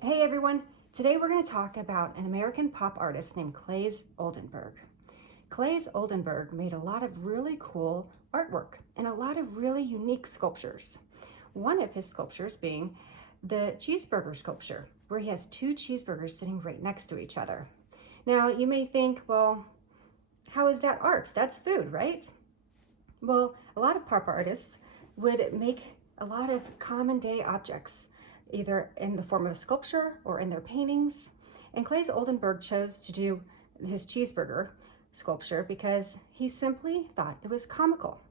Hey everyone, today we're going to talk about an American pop artist named Claes Oldenburg. Claes Oldenburg made a lot of really cool artwork and a lot of really unique sculptures. One of his sculptures being the cheeseburger sculpture, where he has two cheeseburgers sitting right next to each other. Now you may think, well, how is that art? That's food, right? Well, a lot of pop artists would make a lot of common day objects, either in the form of sculpture or in their paintings. And Claes Oldenburg chose to do his cheeseburger sculpture because he simply thought it was comical.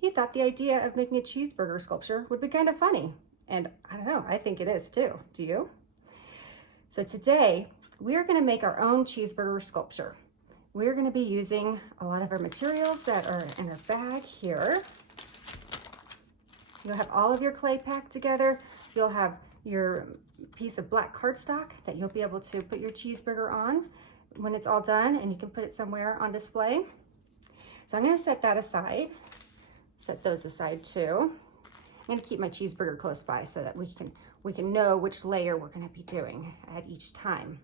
He thought the idea of making a cheeseburger sculpture would be kind of funny. And I don't know, I think it is too. Do you? So today, we're going to make our own cheeseburger sculpture. We're going to be using a lot of our materials that are in our bag here. You'll have all of your clay packed together. You'll have your piece of black cardstock that you'll be able to put your cheeseburger on when it's all done, and you can put it somewhere on display. So I'm going to set that aside. Set those aside too. I'm going to keep my cheeseburger close by so that we can know which layer we're going to be doing at each time.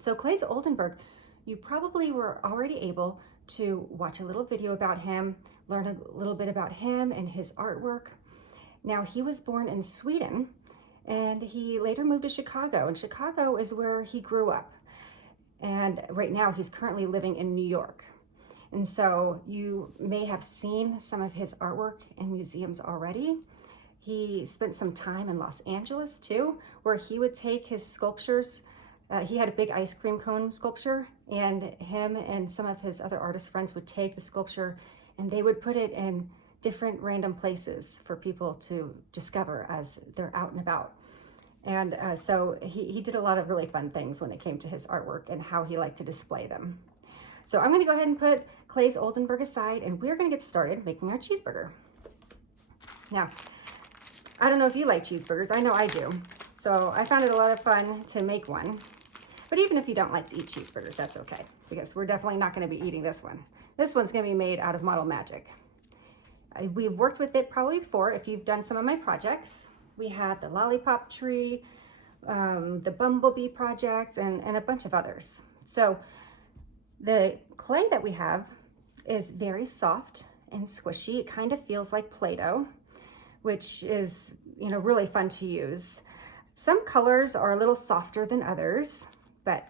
So Claes Oldenburg, you probably were already able to watch a little video about him, learn a little bit about him and his artwork. Now, he was born in Sweden and he later moved to Chicago, and Chicago is where he grew up. And right now he's currently living in New York. And so you may have seen some of his artwork in museums already. He spent some time in Los Angeles too, where he would take his sculptures. He had a big ice cream cone sculpture, and him and some of his other artist friends would take the sculpture and they would put it in different random places for people to discover as they're out and about. And so he did a lot of really fun things when it came to his artwork and how he liked to display them. So I'm going to go ahead and put Claes Oldenburg aside, and we're going to get started making our cheeseburger. Now, I don't know if you like cheeseburgers. I know I do. So I found it a lot of fun to make one. But even if you don't like to eat cheeseburgers, that's okay, because we're definitely not going to be eating this one. This one's going to be made out of Model Magic. We've worked with it probably before if you've done some of my projects. We have the lollipop tree, the bumblebee project, and a bunch of others. So the clay that we have is very soft and squishy. It kind of feels like Play-Doh, which is, really fun to use. Some colors are a little softer than others, but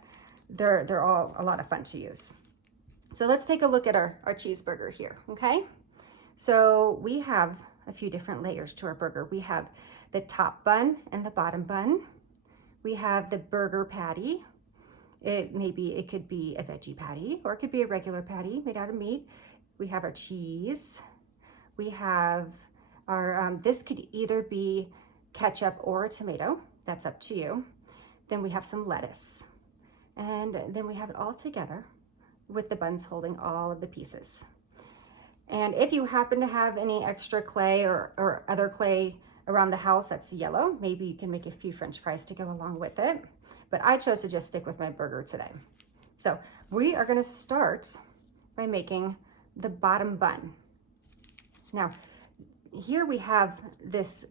they're all a lot of fun to use. So let's take a look at our cheeseburger here, okay? So we have a few different layers to our burger. We have the top bun and the bottom bun. We have the burger patty. It could be a veggie patty, or it could be a regular patty made out of meat. We have our cheese. We have our, this could either be ketchup or a tomato. That's up to you. Then we have some lettuce. And then we have it all together with the buns holding all of the pieces. And if you happen to have any extra clay or other clay around the house that's yellow, maybe you can make a few French fries to go along with it. But I chose to just stick with my burger today. So we are going to start by making the bottom bun. Now, here we have this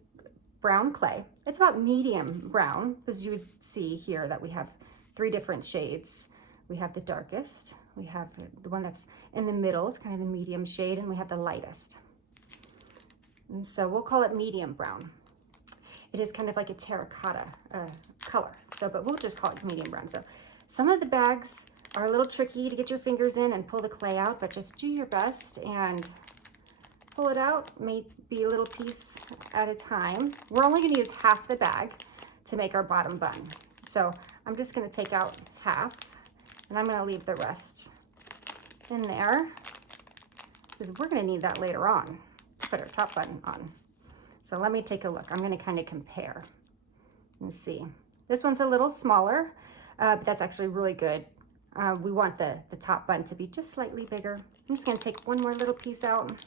brown clay. It's about medium brown, because you would see here that we have 3 different shades. We have the darkest, we have the one that's in the middle, it's kind of the medium shade, and we have the lightest. And so we'll call it medium brown. It is kind of like a terracotta color, but we'll just call it medium brown. So some of the bags are a little tricky to get your fingers in and pull the clay out, but just do your best and pull it out, maybe a little piece at a time. We're only going to use half the bag to make our bottom bun. So I'm just going to take out half, and I'm going to leave the rest in there, because we're going to need that later on to put our top bun on. So let me take a look. I'm going to kind of compare and see. This one's a little smaller, but that's actually really good. We want the top bun to be just slightly bigger. I'm just going to take one more little piece out.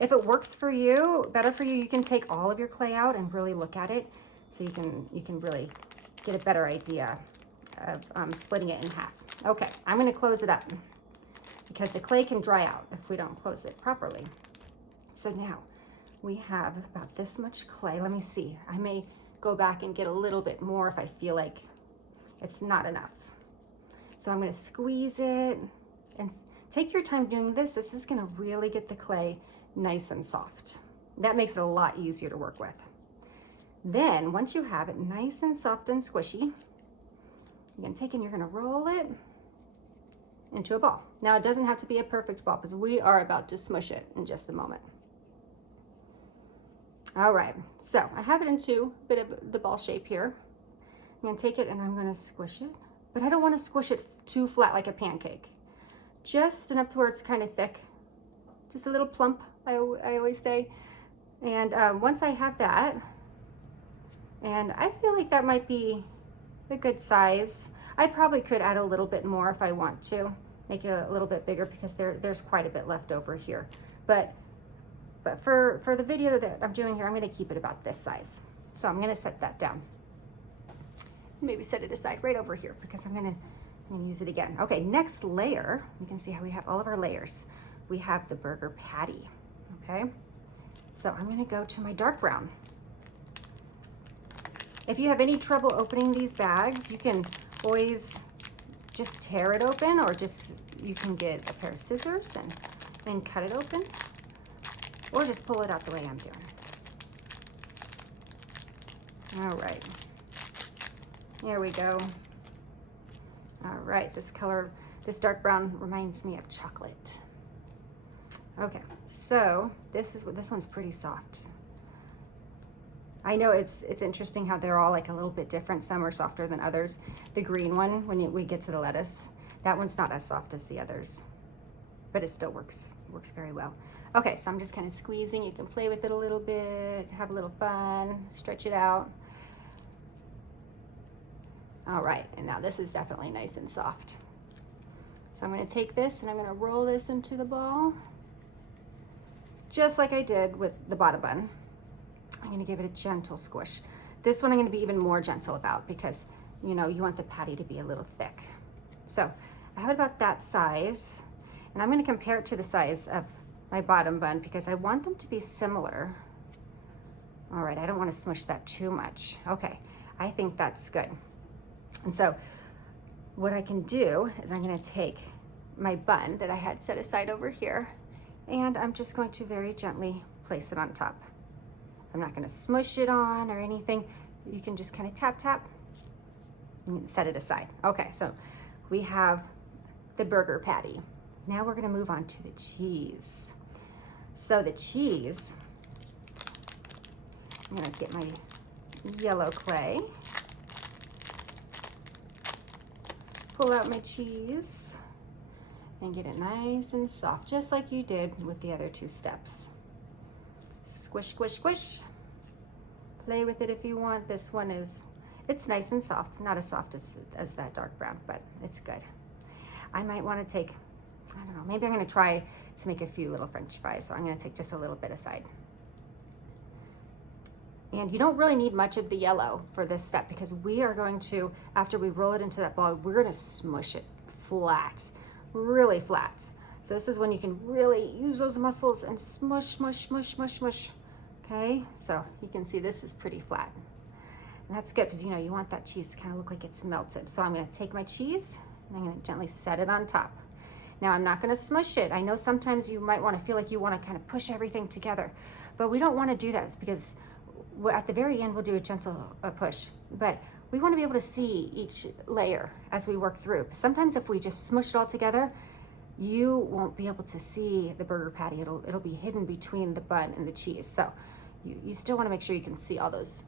If it works for you, better for you, you can take all of your clay out and really look at it, so you can really get a better idea of splitting it in half. Okay, I'm going to close it up, because the clay can dry out if we don't close it properly. So now we have about this much clay. Let me see. I may go back and get a little bit more if I feel like it's not enough. So I'm gonna squeeze it, and take your time doing this. This is gonna really get the clay nice and soft. That makes it a lot easier to work with. Then once you have it nice and soft and squishy, you're gonna take and you're gonna roll it into a ball. Now it doesn't have to be a perfect ball because we are about to smush it in just a moment. All right, so I have it into a bit of the ball shape here. I'm gonna take it and I'm gonna squish it, but I don't wanna squish it too flat like a pancake. Just enough to where it's kind of thick. Just a little plump, I always say. And once I have that, and I feel like that might be a good size. I probably could add a little bit more if I want to, make it a little bit bigger because there's quite a bit left over here. But for the video that I'm doing here, I'm gonna keep it about this size. So I'm gonna set that down. Maybe set it aside right over here because I'm gonna use it again. Okay, next layer, you can see how we have all of our layers. We have the burger patty, okay? So I'm gonna go to my dark brown. If you have any trouble opening these bags, you can always just tear it open, or just, you can get a pair of scissors and cut it open, or just pull it out the way I'm doing. All right, here we go. All right, this color, this dark brown reminds me of chocolate. Okay, so this one's pretty soft. I know it's interesting how they're all like a little bit different. Some are softer than others. The green one, when we get to the lettuce, that one's not as soft as the others, but it still works very well. Okay, so I'm just kind of squeezing. You can play with it a little bit, have a little fun, stretch it out. All right, and now this is definitely nice and soft. So I'm gonna take this and I'm gonna roll this into the ball, just like I did with the bottom bun. I'm gonna give it a gentle squish. This one I'm gonna be even more gentle about because, you know, you want the patty to be a little thick. So I have it about that size, and I'm gonna compare it to the size of my bottom bun because I want them to be similar. All right, I don't wanna smush that too much. Okay, I think that's good. And so what I can do is I'm gonna take my bun that I had set aside over here, and I'm just going to very gently place it on top. I'm not gonna smush it on or anything. You can just kind of tap, tap, and set it aside. Okay, so we have the burger patty. Now we're gonna move on to the cheese. So the cheese, I'm gonna get my yellow clay, pull out my cheese, and get it nice and soft, just like you did with the other two steps. Squish, squish, squish. Play with it if you want. This one it's nice and soft. Not as soft as that dark brown, but it's good. I might want to take, I don't know, maybe I'm going to try to make a few little French fries. So I'm going to take just a little bit aside. And you don't really need much of the yellow for this step because we are going to, after we roll it into that ball, we're going to smush it flat, really flat. So this is when you can really use those muscles and smush, smush, smush, smush, smush. Okay, so you can see this is pretty flat. And that's good because, you know, you want that cheese to kind of look like it's melted. So I'm going to take my cheese and I'm going to gently set it on top. Now I'm not going to smush it. I know sometimes you might want to feel like you want to kind of push everything together, but we don't want to do that because at the very end we'll do a gentle push. But we want to be able to see each layer as we work through. Sometimes if we just smush it all together, you won't be able to see the burger patty. It'll be hidden between the bun and the cheese. So you still want to make sure you can see all those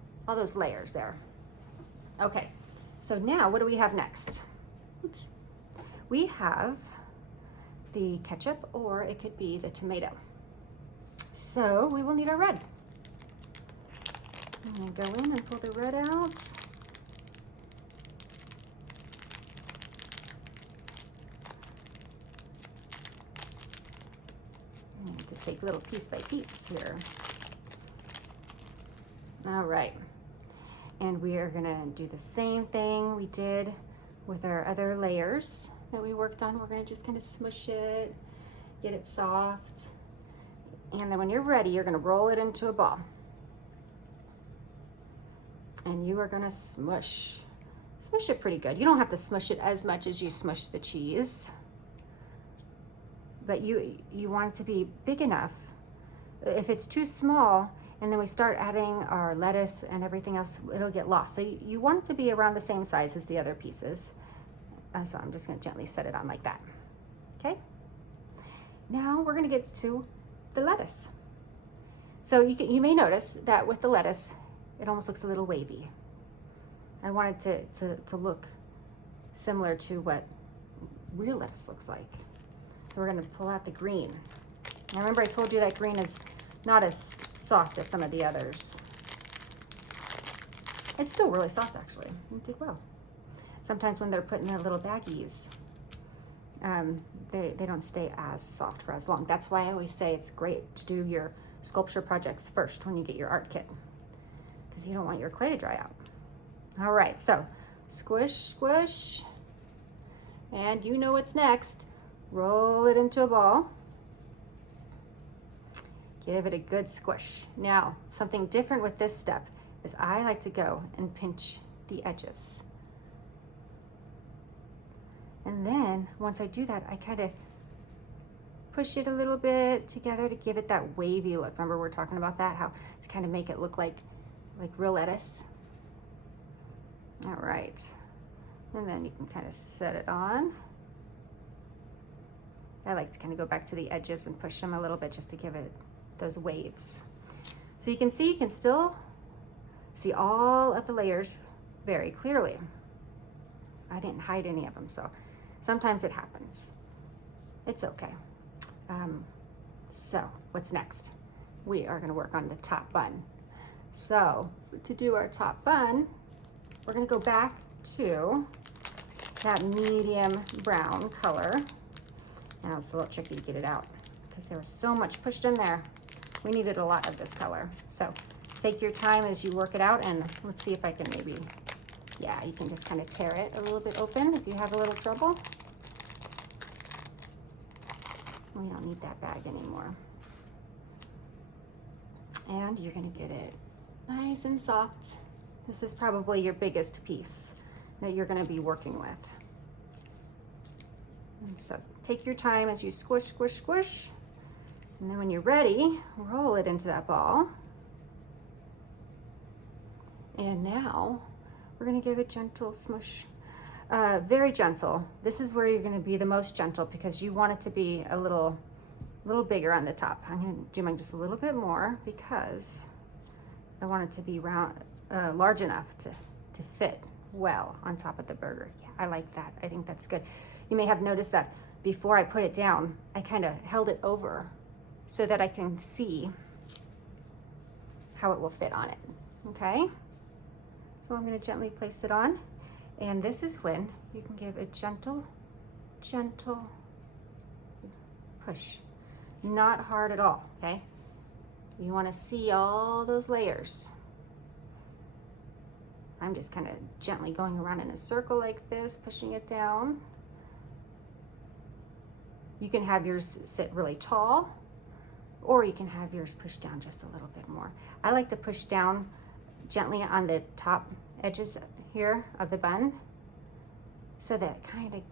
layers there. Okay, so now what do we have next? Oops. We have the ketchup, or it could be the tomato. So we will need our red. I'm gonna go in and pull the red out. I need to take little piece by piece here. All right, and we are gonna do the same thing we did with our other layers that we worked on. We're gonna just kind of smush it, get it soft, and then when you're ready, you're gonna roll it into a ball. And you are gonna smush it pretty good. You don't have to smush it as much as you smush the cheese, but you want it to be big enough. If it's too small and then we start adding our lettuce and everything else, it'll get lost. So you want it to be around the same size as the other pieces. So I'm just gonna gently set it on like that, okay? Now we're gonna get to the lettuce. So you may notice that with the lettuce, it almost looks a little wavy. I want it to look similar to what real lettuce looks like. So we're gonna pull out the green. Now remember I told you that green is not as soft as some of the others. It's still really soft actually, you did well. Sometimes when they're put in their little baggies, they don't stay as soft for as long. That's why I always say it's great to do your sculpture projects first when you get your art kit, because you don't want your clay to dry out. All right, so squish, squish, and you know what's next. Roll it into a ball. Give it a good squish. Now, something different with this step is I like to go and pinch the edges. And then once I do that, I kind of push it a little bit together to give it that wavy look. Remember we're talking about that, how to kind of make it look like real lettuce. All right, and then you can kind of set it on. I like to kind of go back to the edges and push them a little bit just to give it those waves. So you can still see all of the layers very clearly. I didn't hide any of them, so sometimes it happens. It's okay. So what's next? We are gonna work on the top bun. So to do our top bun, we're gonna go back to that medium brown color. Now it's a little tricky to get it out because there was so much pushed in there. We needed a lot of this color. So take your time as you work it out, and let's see if I can maybe, yeah, you can just kind of tear it a little bit open if you have a little trouble. We don't need that bag anymore. And you're gonna get it nice and soft. This is probably your biggest piece that you're gonna be working with. And so take your time as you squish, squish, squish. And then when you're ready, roll it into that ball. And now we're gonna give a gentle smush, very gentle. This is where you're gonna be the most gentle because you want it to be a little bigger on the top. I'm gonna do mine just a little bit more because I want it to be round, large enough to fit well on top of the burger. Yeah, I like that. I think that's good. You may have noticed that before I put it down, I kind of held it over so that I can see how it will fit on it, okay? So I'm gonna gently place it on, and this is when you can give a gentle, gentle push. Not hard at all, okay? You wanna see all those layers. I'm just kind of gently going around in a circle like this, pushing it down. You can have yours sit really tall, or you can have yours pushed down just a little bit more. I like to push down gently on the top edges here of the bun, so that kind of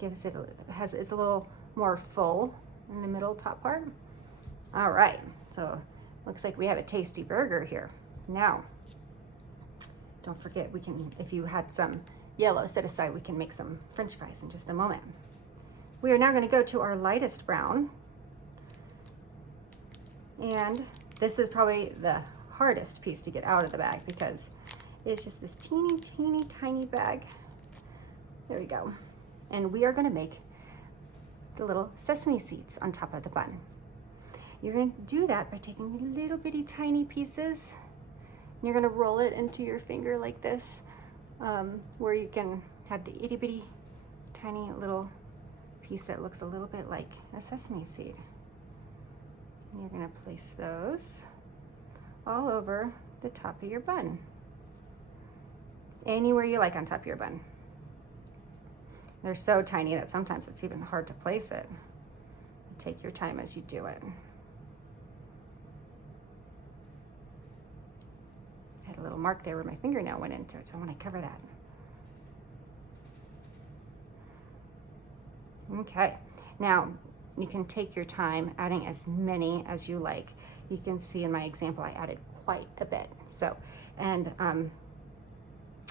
gives it, it's a little more full in the middle top part. All right, so looks like we have a tasty burger here. Now, don't forget, we can, if you had some yellow set aside, we can make some French fries in just a moment. We are now gonna go to our lightest brown. And this is probably the hardest piece to get out of the bag because it's just this teeny, teeny, tiny bag. There we go. And we are gonna make the little sesame seeds on top of the bun. You're gonna do that by taking little bitty tiny pieces. You're gonna roll it into your finger like this, where you can have the itty bitty tiny little piece that looks a little bit like a sesame seed. And you're gonna place those all over the top of your bun. Anywhere you like on top of your bun. They're so tiny that sometimes it's even hard to place it. Take your time as you do it. Add a little little mark there where my fingernail went into it, so I want to cover that. Okay, now you can take your time adding as many as you like. You can see in my example I added quite a bit. So, and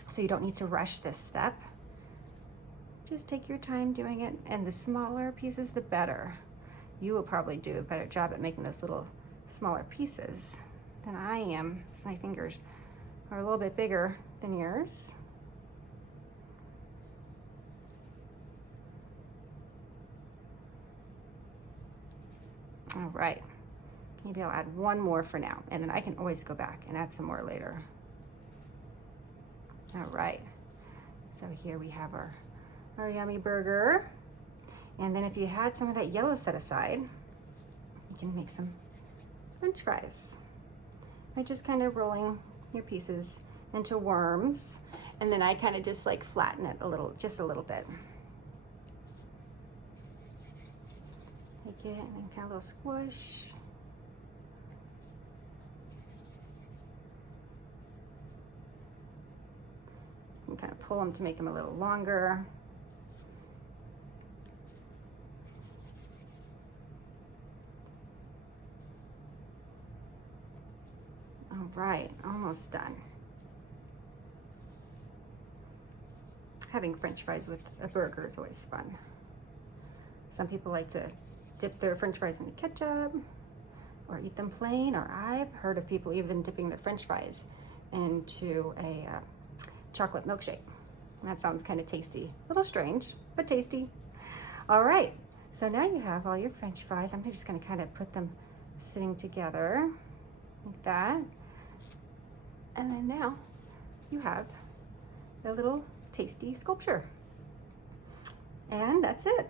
so you don't need to rush this step. Just take your time doing it, and the smaller pieces, the better. You will probably do a better job at making those little smaller pieces than I am, so my fingers are a little bit bigger than yours. All right, maybe I'll add one more for now, and then I can always go back and add some more later. All right, so here we have our yummy burger. And then if you had some of that yellow set aside, you can make some French fries by just kind of rolling your pieces into worms. And then I kind of just like flatten it a little, just a little bit. Take it and kind of a little squish. You can kind of pull them to make them a little longer. All right, almost done. Having French fries with a burger is always fun. Some people like to dip their French fries into ketchup or eat them plain, or I've heard of people even dipping their French fries into a chocolate milkshake. That sounds kind of tasty. A little strange, but tasty. All right, so now you have all your French fries. I'm just gonna kind of put them sitting together like that. And then now you have a little tasty sculpture. And that's it.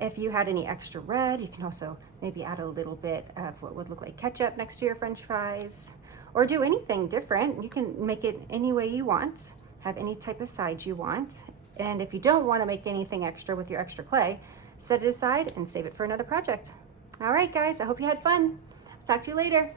If you had any extra red, you can also maybe add a little bit of what would look like ketchup next to your French fries, or do anything different. You can make it any way you want, have any type of sides you want. And if you don't want to make anything extra with your extra clay, set it aside and save it for another project. All right, guys, I hope you had fun. Talk to you later.